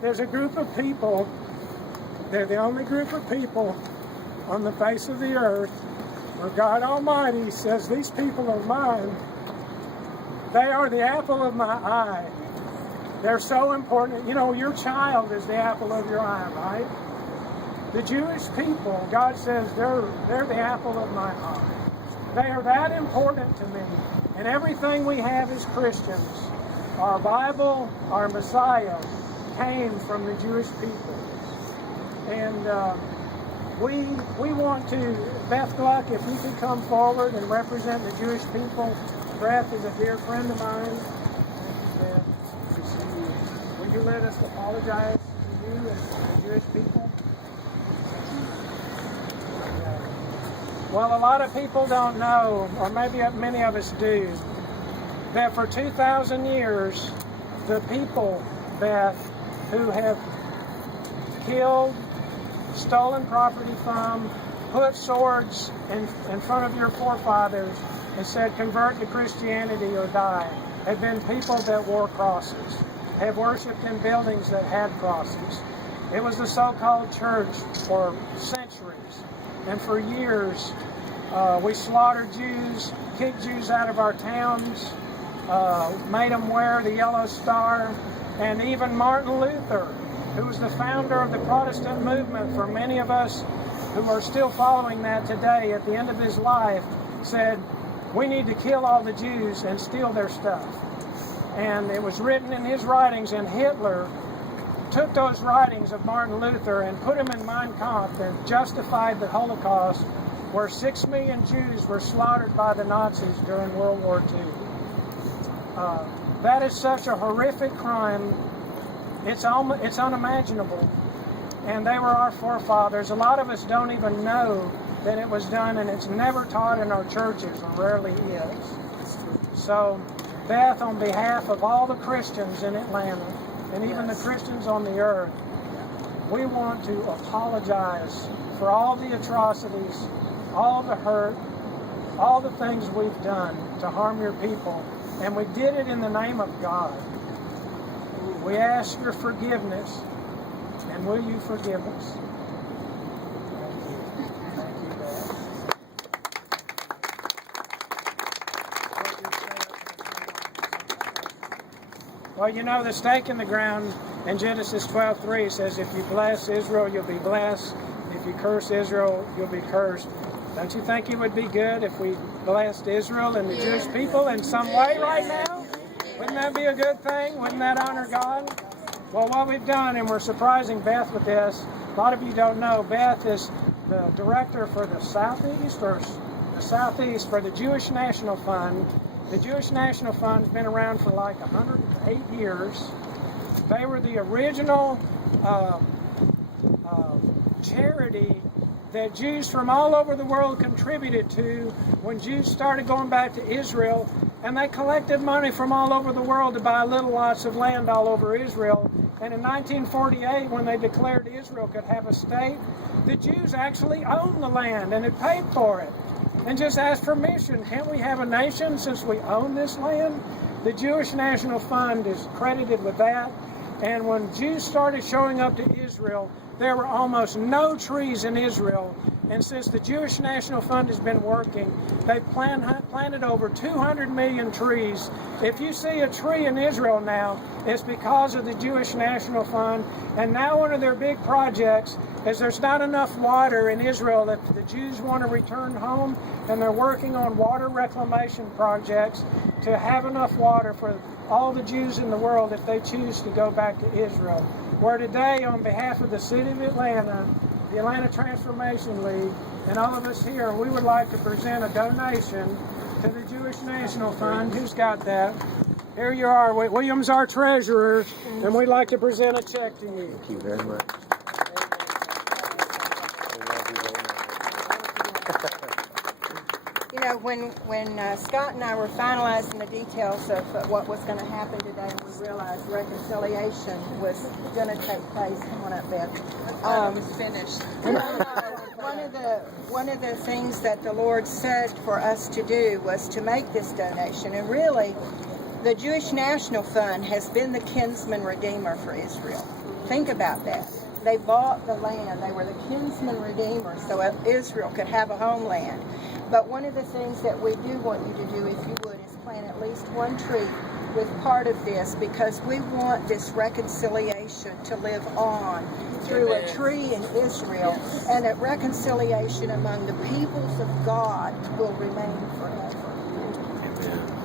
there's a group of people, they're the only group of people on the face of the earth where God Almighty says, these people are mine. They are the apple of my eye. They're so important. You know, your child is the apple of your eye, right? The Jewish people, God says, they're the apple of my eye. They are that important to me. And everything we have as Christians, our Bible, our Messiah, came from the Jewish people. And we want to, Beth Gluck, if you could come forward and represent the Jewish people. Beth is a dear friend of mine. And would you let us apologize to you and the Jewish people? Well, a lot of people don't know, or maybe many of us do, that for 2,000 years, the people who have killed, stolen property from, put swords in front of your forefathers and said, convert to Christianity or die, have been people that wore crosses, have worshipped in buildings that had crosses. It was the so-called church for centuries. And for years, we slaughtered Jews, kicked Jews out of our towns, made them wear the yellow star, and even Martin Luther, who was the founder of the Protestant movement, for many of us who are still following that today, at the end of his life, said, we need to kill all the Jews and steal their stuff. And it was written in his writings, and Hitler took those writings of Martin Luther and put them in Mein Kampf and justified the Holocaust, where 6 million Jews were slaughtered by the Nazis during World War II. That is such a horrific crime. It's unimaginable. And they were our forefathers. A lot of us don't even know that it was done, and it's never taught in our churches, or rarely is. So, Beth, on behalf of all the Christians in Atlanta, and even the Christians on the earth, we want to apologize for all the atrocities, all the hurt, all the things we've done to harm your people, and we did it in the name of God. We ask your forgiveness, and will you forgive us? Thank you, Beth. Well, you know, the stake in the ground in Genesis 12:3 says, if you bless Israel, you'll be blessed. If you curse Israel, you'll be cursed. Don't you think it would be good if we blessed Israel and the Jewish people in some way right now? Wouldn't that be a good thing? Wouldn't that honor God? Well, what we've done, and we're surprising Beth with this, a lot of you don't know, Beth is the director for the Southeast for the Jewish National Fund. The Jewish National Fund's been around for like 108 years. They were the original charity that Jews from all over the world contributed to when Jews started going back to Israel, and they collected money from all over the world to buy little lots of land all over Israel. And in 1948, when they declared Israel could have a state, the Jews actually owned the land and had paid for it and just asked permission. Can't we have a nation since we own this land? The Jewish National Fund is credited with that. And when Jews started showing up to Israel, there were almost no trees in Israel. And since the Jewish National Fund has been working, they've planted over 200 million trees. If you see a tree in Israel now, it's because of the Jewish National Fund. And now one of their big projects is there's not enough water in Israel that the Jews want to return home, and they're working on water reclamation projects to have enough water for all the Jews in the world if they choose to go back to Israel. Where today, on behalf of the City of Atlanta, the Atlanta Transformation League, and all of us here, we would like to present a donation to the Jewish National Fund. Who's got that? Here you are. William's our treasurer, and we'd like to present a check to you. Thank you very much. You know, when Scott and I were finalizing the details of what was going to happen today, and we realized reconciliation was going to take place. Come on up, Beth. It was finished. One of the things that the Lord said for us to do was to make this donation, and really, The Jewish National Fund has been the kinsman redeemer for Israel. Think about that. They bought the land. They were the kinsman redeemer so Israel could have a homeland. But one of the things that we do want you to do, if you would, is plant at least one tree with part of this, because we want this reconciliation to live on through a tree in Israel, and that reconciliation among the peoples of God will remain forever. Amen.